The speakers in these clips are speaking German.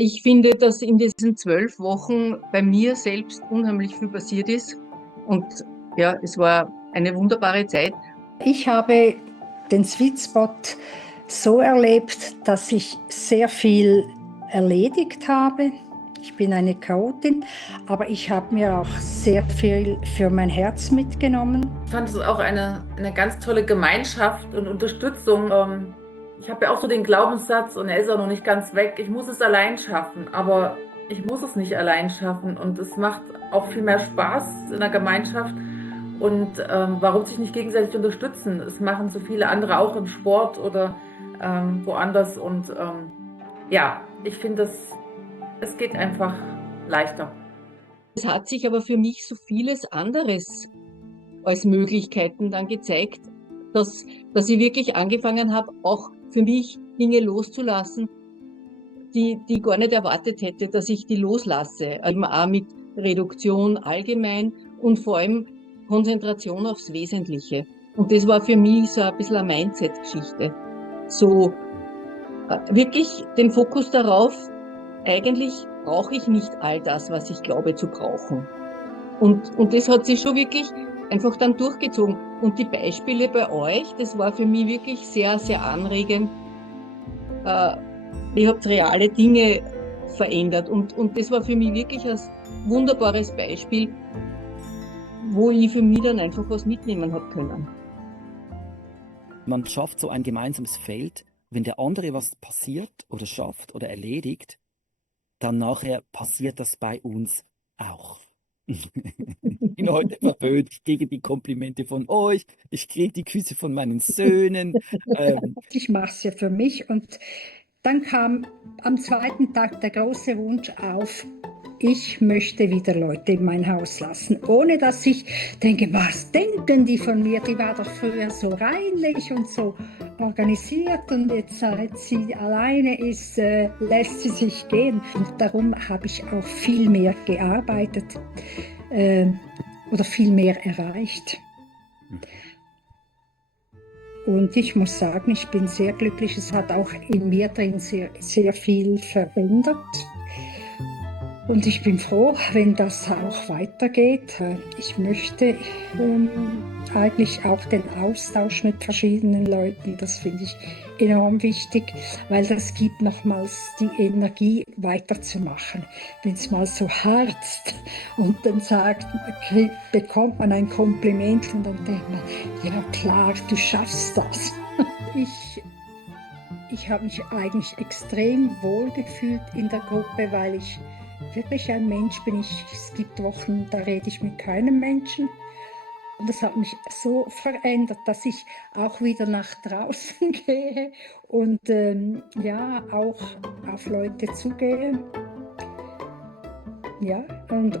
Ich finde, dass in diesen 12 Wochen bei mir selbst unheimlich viel passiert ist. Und ja, es war eine wunderbare Zeit. Ich habe den Sweet Spot so erlebt, dass ich sehr viel erledigt habe. Ich bin eine Chaotin, aber ich habe mir auch sehr viel für mein Herz mitgenommen. Ich fand es auch eine ganz tolle Gemeinschaft und Unterstützung. Ich habe ja auch so den Glaubenssatz, und er ist auch noch nicht ganz weg, ich muss es allein schaffen, aber ich muss es nicht allein schaffen und es macht auch viel mehr Spaß in der Gemeinschaft. Und warum sich nicht gegenseitig unterstützen? Es machen so viele andere auch im Sport oder woanders. Und ja, ich finde, es geht einfach leichter. Es hat sich aber für mich so vieles anderes als Möglichkeiten dann gezeigt, dass ich wirklich angefangen habe, auch für mich Dinge loszulassen, die ich gar nicht erwartet hätte, dass ich die loslasse. Eben auch mit Reduktion allgemein und vor allem Konzentration aufs Wesentliche. Und das war für mich so ein bisschen eine Mindset-Geschichte. So wirklich den Fokus darauf, eigentlich brauche ich nicht all das, was ich glaube zu brauchen. Und das hat sich schon wirklich einfach dann durchgezogen. Und die Beispiele bei euch, das war für mich wirklich sehr, sehr anregend. Ihr habt reale Dinge verändert. Und das war für mich wirklich ein wunderbares Beispiel, wo ich für mich dann einfach was mitnehmen habe können. Man schafft so ein gemeinsames Feld. Wenn der andere was passiert oder schafft oder erledigt, dann nachher passiert das bei uns auch. Ich bin heute verwöhnt, ich kriege die Komplimente von euch, ich kriege die Küsse von meinen Söhnen. Ich mache es ja für mich und dann kam am zweiten Tag der große Wunsch auf, ich möchte wieder Leute in mein Haus lassen, ohne dass ich denke, was denken die von mir? Die war doch früher so reinlich und so organisiert und jetzt, seit sie alleine ist, lässt sie sich gehen. Und darum habe ich auch viel mehr gearbeitet oder viel mehr erreicht. Und ich muss sagen, ich bin sehr glücklich. Es hat auch in mir drin sehr, sehr viel verändert. Und ich bin froh, wenn das auch weitergeht. Ich möchte eigentlich auch den Austausch mit verschiedenen Leuten, das finde ich enorm wichtig, weil das gibt nochmals die Energie weiterzumachen. Wenn es mal so harzt und dann bekommt man ein Kompliment und dann denkt man, ja klar, du schaffst das. Ich habe mich eigentlich extrem wohl gefühlt in der Gruppe, weil ich wirklich ein Mensch bin. Es gibt Wochen, da rede ich mit keinem Menschen. Und das hat mich so verändert, dass ich auch wieder nach draußen gehe und ja, auch auf Leute zugehe. Ja, und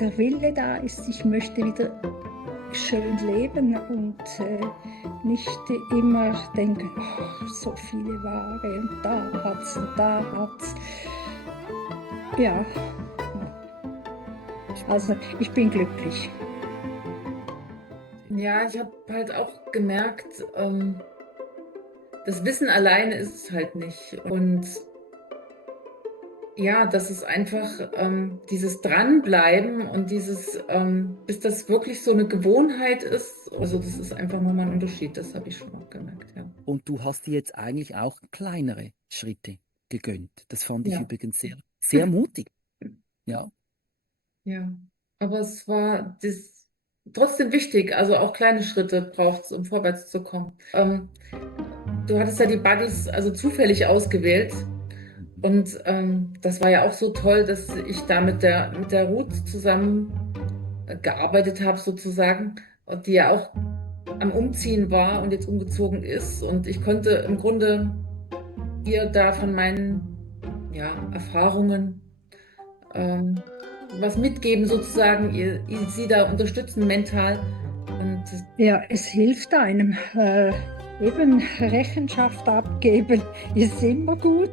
der Wille da ist, ich möchte wieder schön leben und nicht immer denken, oh, so viele Ware und da hat's und da hat's. Ja, also ich bin glücklich. Ja, ich habe halt auch gemerkt, das Wissen alleine ist es halt nicht. Und ja, das ist einfach dieses Dranbleiben und dieses, bis das wirklich so eine Gewohnheit ist. Also das ist einfach nochmal ein Unterschied, das habe ich schon auch gemerkt, ja. Und du hast dir jetzt eigentlich auch kleinere Schritte gegönnt. Das fand ich Ja. übrigens sehr, sehr mutig. Ja. Ja, aber es war trotzdem wichtig, also auch kleine Schritte braucht es, um vorwärts zu kommen. Du hattest ja die Buddies also zufällig ausgewählt und das war ja auch so toll, dass ich da mit der Ruth zusammen gearbeitet habe sozusagen, und die ja auch am Umziehen war und jetzt umgezogen ist, und ich konnte im Grunde ihr da von meinen Erfahrungen was mitgeben sozusagen, sie da unterstützen mental. Und ja, es hilft einem. Eben Rechenschaft abgeben ist immer gut.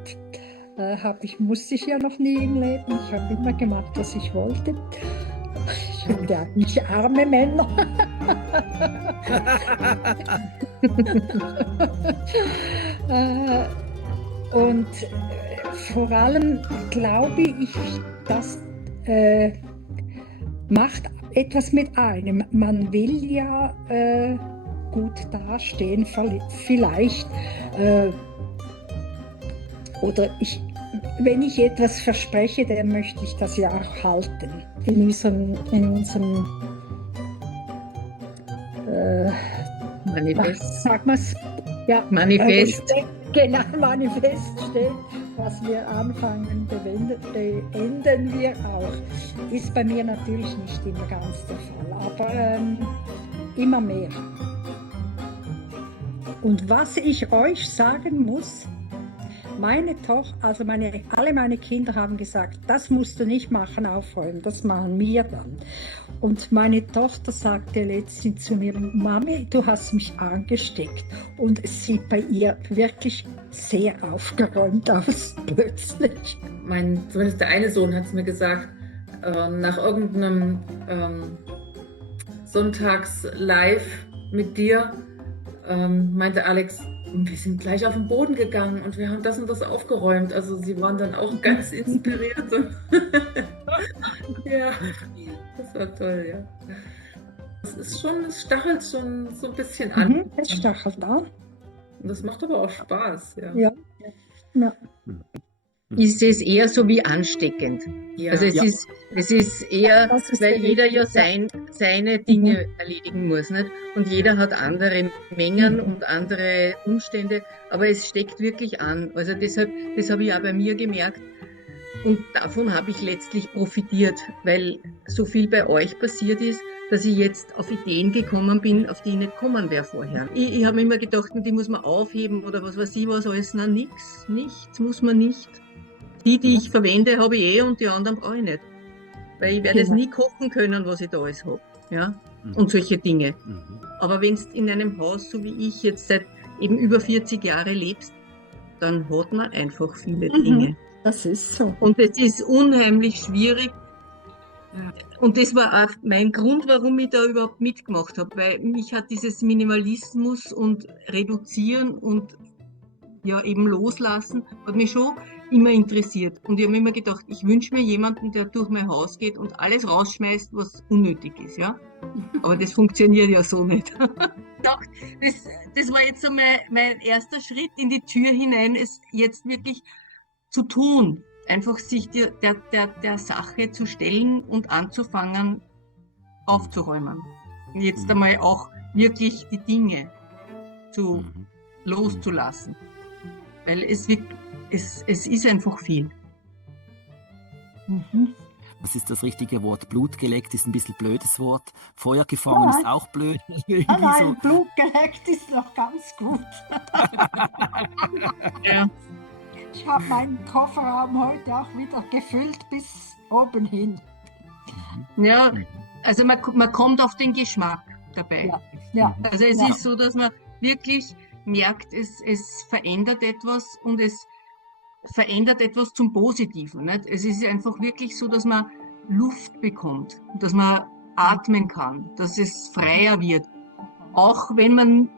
Musste ich ja noch nie im Leben. Ich habe immer gemacht, was ich wollte. Ich hatte eigentlich arme Männer. Und vor allem glaube ich, das macht etwas mit einem. Man will ja gut dastehen, vielleicht. Oder wenn ich etwas verspreche, dann möchte ich das ja auch halten. In unserem Manifest. Sag mal's? Ja, Manifest. Genau, Manifest steht, was wir anfangen, beenden wir auch. Ist bei mir natürlich nicht immer ganz der Fall, aber immer mehr. Und was ich euch sagen muss, meine Tochter, also alle meine Kinder haben gesagt, das musst du nicht machen, aufräumen, das machen wir dann. Und meine Tochter sagte letztens zu mir, Mami, du hast mich angesteckt. Und es sieht bei ihr wirklich sehr aufgeräumt aus, plötzlich. Zumindest der eine Sohn hat es mir gesagt, nach irgendeinem Sonntags-Live mit dir, meinte Alex, wir sind gleich auf den Boden gegangen und wir haben das und das aufgeräumt. Also sie waren dann auch ganz inspiriert. Ja, das war toll, ja. Es stachelt schon so ein bisschen an. Es stachelt an. Und das macht aber auch Spaß, ja. Ja. Ja. Ich sehe es eher so wie ansteckend. Ja. Also es ist eher, Das ist weil der jeder ja Richtige. seine Dinge erledigen muss, nicht? Und jeder hat andere Mengen und andere Umstände, aber es steckt wirklich an. Also deshalb, das habe ich auch bei mir gemerkt. Und davon habe ich letztlich profitiert, weil so viel bei euch passiert ist, dass ich jetzt auf Ideen gekommen bin, auf die ich nicht gekommen wäre vorher. Ich habe mir immer gedacht, die muss man aufheben oder was weiß ich was alles. Na, nichts muss man nicht. Die ich verwende, habe ich und die anderen brauche ich nicht. Weil ich werde es nie kochen können, was ich da alles habe. Ja? Und solche Dinge. Aber wenn du in einem Haus, so wie ich jetzt seit eben über 40 Jahren lebst, dann hat man einfach viele Dinge. Das ist so. Und es ist unheimlich schwierig. Und das war auch mein Grund, warum ich da überhaupt mitgemacht habe. Weil mich hat dieses Minimalismus und Reduzieren und ja eben loslassen, hat mich schon immer interessiert. Und ich habe mir immer gedacht, ich wünsche mir jemanden, der durch mein Haus geht und alles rausschmeißt, was unnötig ist. Ja? Aber das funktioniert ja so nicht. Das war jetzt so mein erster Schritt in die Tür hinein, es jetzt wirklich zu tun. Einfach sich der Sache zu stellen und anzufangen, aufzuräumen. Jetzt einmal auch wirklich die Dinge loszulassen. Weil es ist einfach viel. Was ist das richtige Wort? Blut geleckt ist ein bisschen blödes Wort. Feuer gefangen ist auch blöd. Nein, Blut geleckt ist noch ganz gut. Ja. Ich habe meinen Kofferraum heute auch wieder gefüllt bis oben hin. Ja, also man kommt auf den Geschmack dabei. Ja. Also es ist so, dass man wirklich merkt, es verändert etwas und es verändert etwas zum Positiven. Nicht? Es ist einfach wirklich so, dass man Luft bekommt, dass man atmen kann, dass es freier wird. Auch wenn man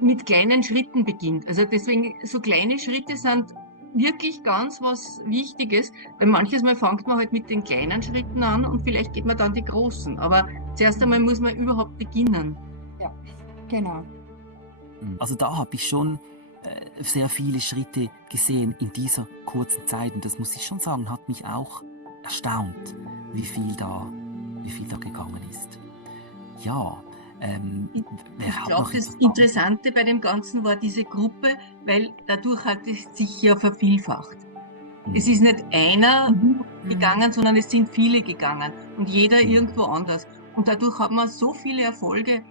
mit kleinen Schritten beginnt. Also deswegen, so kleine Schritte sind wirklich ganz was Wichtiges, weil manches Mal fängt man halt mit den kleinen Schritten an und vielleicht geht man dann die großen. Aber zuerst einmal muss man überhaupt beginnen. Ja, genau. Also da habe ich schon sehr viele Schritte gesehen in dieser kurzen Zeit. Und das muss ich schon sagen, hat mich auch erstaunt, wie viel da gegangen ist. Ja, ich glaube, das Interessante bei dem Ganzen war diese Gruppe, weil dadurch hat es sich ja vervielfacht. Es ist nicht einer gegangen, sondern es sind viele gegangen und jeder irgendwo anders. Und dadurch hat man so viele Erfolge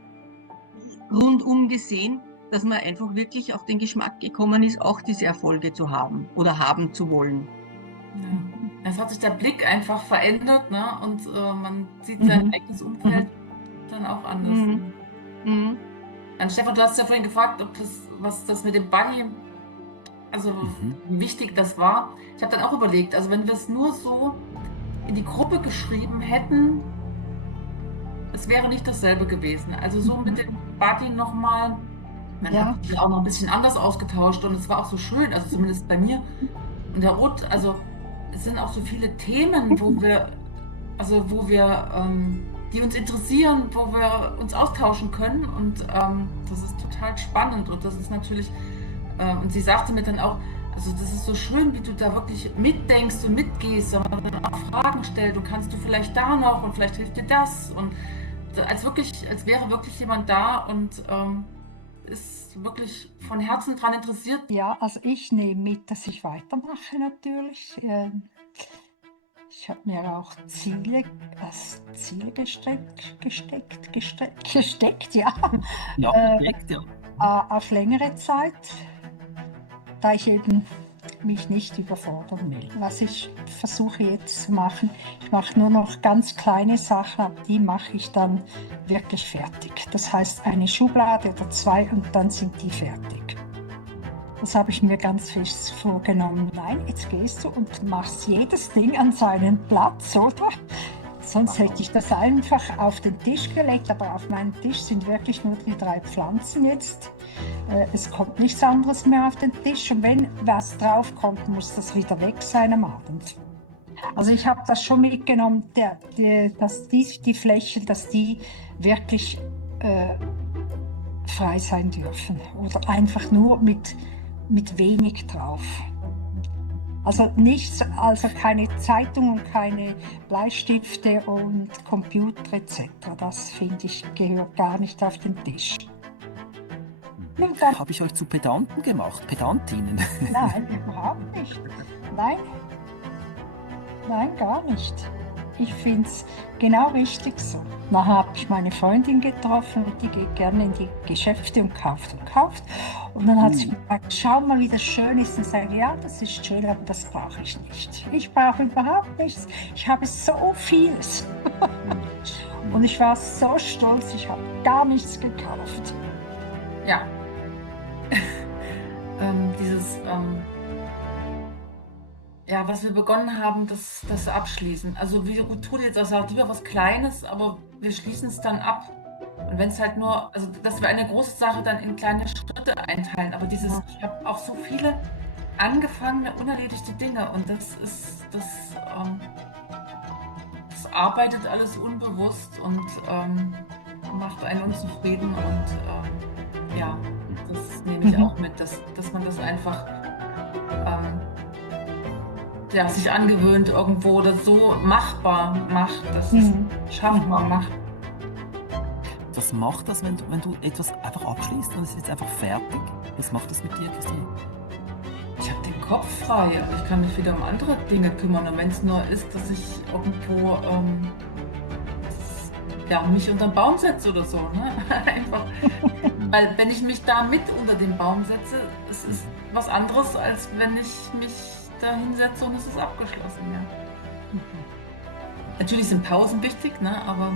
rundum gesehen, dass man einfach wirklich auf den Geschmack gekommen ist, auch diese Erfolge zu haben oder haben zu wollen. Ja. Es hat sich der Blick einfach verändert, ne? Und man sieht sein eigenes Umfeld dann auch anders. Stefan, du hast ja vorhin gefragt, was das mit dem Buddy, also wie wichtig das war. Ich habe dann auch überlegt, also wenn wir es nur so in die Gruppe geschrieben hätten, es wäre nicht dasselbe gewesen. Also so mit dem Buddy nochmal, man hat sich auch noch ein bisschen anders ausgetauscht und es war auch so schön, also zumindest bei mir, Und der Ruth, also es sind auch so viele Themen, die uns interessieren, wo wir uns austauschen können. Und das ist total spannend. Und das ist natürlich, und sie sagte mir dann auch, also das ist so schön, wie du da wirklich mitdenkst und mitgehst, und dann auch Fragen stellst. Du kannst du vielleicht da noch und vielleicht hilft dir das. Und als wäre wirklich jemand da und ist wirklich von Herzen daran interessiert. Ja, also ich nehme mit, dass ich weitermache natürlich. Ich habe mir auch Ziele gesteckt, ja, Ja, perfekt, ja. auf längere Zeit, da ich eben mich nicht überfordern will. Was ich versuche jetzt zu machen, ich mache nur noch ganz kleine Sachen, aber die mache ich dann wirklich fertig. Das heißt eine Schublade oder 2 und dann sind die fertig. Das habe ich mir ganz fest vorgenommen. Nein, jetzt gehst du und machst jedes Ding an seinen Platz, oder? Sonst hätte ich das einfach auf den Tisch gelegt, aber auf meinem Tisch sind wirklich nur die 3 Pflanzen jetzt. Es kommt nichts anderes mehr auf den Tisch und wenn was drauf kommt, muss das wieder weg sein am Abend. Also ich habe das schon mitgenommen, dass die Flächen, dass die wirklich frei sein dürfen oder einfach nur mit wenig drauf. Also nichts, also keine Zeitung und keine Bleistifte und Computer etc. Das finde ich gehört gar nicht auf den Tisch. Habe ich euch zu Pedanten gemacht? Pedantinnen? Nein, überhaupt nicht. Nein, gar nicht. Ich finde es genau richtig so. Nachher habe ich meine Freundin getroffen und die geht gerne in die Geschäfte und kauft. Und dann hat sie gesagt, schau mal, wie das schön ist. Und sage, ja, das ist schön, aber das brauche ich nicht. Ich brauche überhaupt nichts. Ich habe so vieles. Und ich war so stolz, ich habe gar nichts gekauft. Ja. Was wir begonnen haben, das abschließen. Also wie Ruth jetzt auch sagt, lieber was Kleines, aber wir schließen es dann ab. Und wenn es halt nur, also dass wir eine große Sache dann in kleine Schritte einteilen. Aber ich habe auch so viele angefangene, unerledigte Dinge und das arbeitet alles unbewusst und macht einen unzufrieden und das nehme ich auch mit, dass man das einfach sich angewöhnt irgendwo oder so machbar macht, dass es schaffbar macht. Was macht das, wenn du etwas einfach abschließt und es ist jetzt einfach fertig? Was macht das mit dir, Christine? Ich habe den Kopf frei. Ich kann mich wieder um andere Dinge kümmern. Und wenn es nur ist, dass ich irgendwo mich unter den Baum setze oder so. Ne? Einfach. Weil wenn ich mich da mit unter den Baum setze, es ist was anderes, als wenn ich mich da hinsetze und es ist abgeschlossen. Ja. Natürlich sind Pausen wichtig, ne? Aber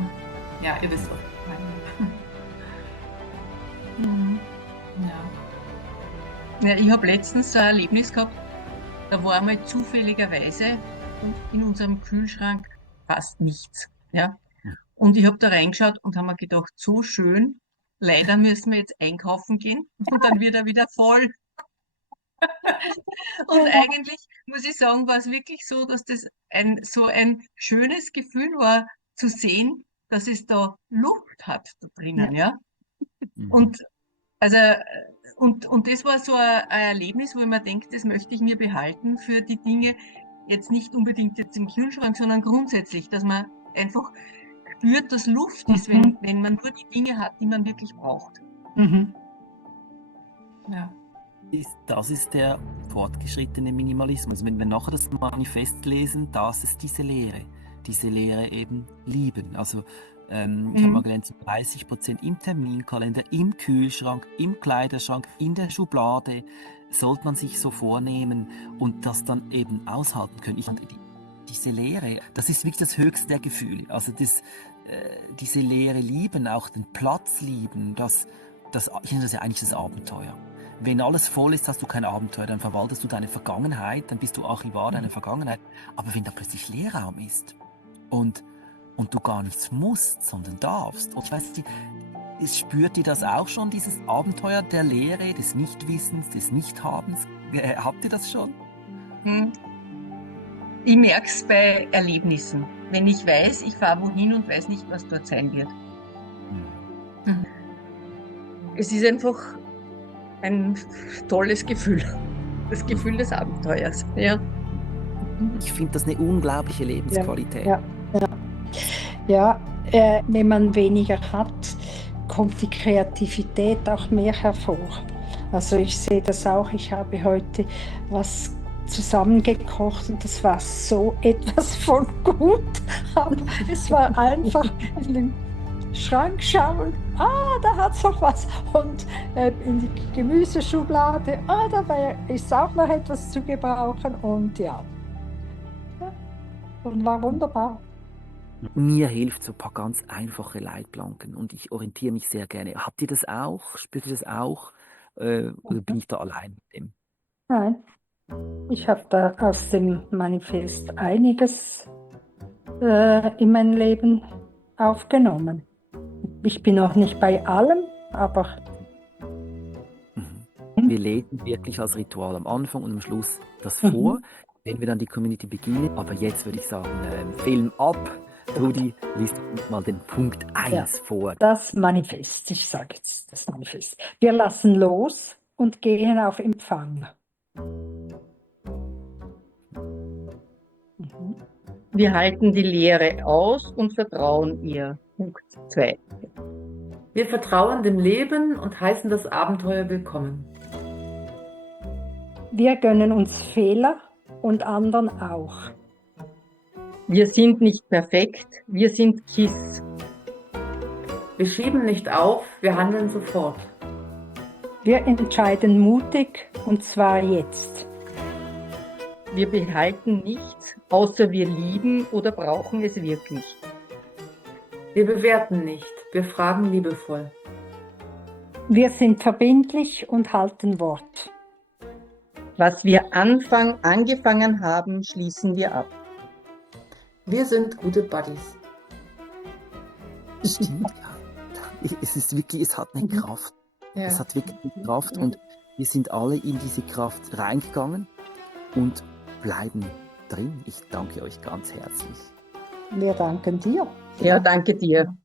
ja, ihr wisst, was ich meine. Ja, ich habe letztens ein Erlebnis gehabt, da war einmal zufälligerweise in unserem Kühlschrank fast nichts. Ja? Und ich habe da reingeschaut und habe mir gedacht, so schön, leider müssen wir jetzt einkaufen gehen und dann wird er wieder voll. Und eigentlich muss ich sagen, war es wirklich so, dass das so ein schönes Gefühl war, zu sehen, dass es da Luft hat da drinnen, ja. Und also und das war so ein Erlebnis, wo ich mir denke, das möchte ich mir behalten für die Dinge, jetzt nicht unbedingt jetzt im Kühlschrank, sondern grundsätzlich, dass man einfach spürt, dass Luft ist, wenn man nur die Dinge hat, die man wirklich braucht. Ja. Das ist der fortgeschrittene Minimalismus. Wenn wir nachher das Manifest lesen, das ist diese Lehre eben lieben. Also ich habe mal gelernt, 30% im Terminkalender, im Kühlschrank, im Kleiderschrank, in der Schublade sollte man sich so vornehmen und das dann eben aushalten können. Diese Lehre, das ist wirklich das höchste der Gefühle. Also diese Lehre lieben, auch den Platz lieben, ich finde das ja eigentlich das Abenteuer. Wenn alles voll ist, hast du kein Abenteuer, dann verwaltest du deine Vergangenheit, dann bist du Archivar deiner Vergangenheit. Aber wenn da plötzlich Leerraum ist und du gar nichts musst, sondern darfst. Und ich weiß nicht, spürt ihr das auch schon, dieses Abenteuer der Lehre, des Nichtwissens, des Nichthabens? Habt ihr das schon? Hm. Ich merke es bei Erlebnissen. Wenn ich weiß, ich fahre wohin und weiß nicht, was dort sein wird. Mhm. Es ist einfach ein tolles Gefühl. Das Gefühl des Abenteuers. Ja. Ich finde das eine unglaubliche Lebensqualität. Ja, ja, wenn man weniger hat, kommt die Kreativität auch mehr hervor. Also ich sehe das auch, ich habe heute was zusammengekocht und das war so etwas von gut. Aber es war einfach in den Schrank schauen, da hat es noch was. Und in die Gemüseschublade, da ist auch noch etwas zu gebrauchen. Und ja, und war wunderbar. Mir hilft so ein paar ganz einfache Leitplanken und ich orientiere mich sehr gerne. Habt ihr das auch? Spürt ihr das auch? Oder bin ich da allein mit dem? Nein, ich habe da aus dem Manifest einiges in mein Leben aufgenommen. Ich bin noch nicht bei allem, aber Wir lesen wirklich als Ritual am Anfang und am Schluss das vor, wenn wir dann die Community beginnen. Aber jetzt würde ich sagen, Film ab. Rudi, liest uns mal den Punkt 1 vor. das Manifest, ich sage jetzt das Manifest. Wir lassen los und gehen auf Empfang. Wir halten die Lehre aus und vertrauen ihr. Punkt 2. Wir vertrauen dem Leben und heißen das Abenteuer willkommen. Wir gönnen uns Fehler und anderen auch. Wir sind nicht perfekt, wir sind KISS. Wir schieben nicht auf, wir handeln sofort. Wir entscheiden mutig und zwar jetzt. Wir behalten nichts, außer wir lieben oder brauchen es wirklich. Wir bewerten nicht, wir fragen liebevoll. Wir sind verbindlich und halten Wort. Was wir angefangen haben, schließen wir ab. Wir sind gute Buddies. Stimmt, ja. Es ist wirklich, es hat eine Kraft. Ja. Es hat wirklich eine Kraft und wir sind alle in diese Kraft reingegangen und bleiben drin. Ich danke euch ganz herzlich. Wir danken dir. Ja, danke dir.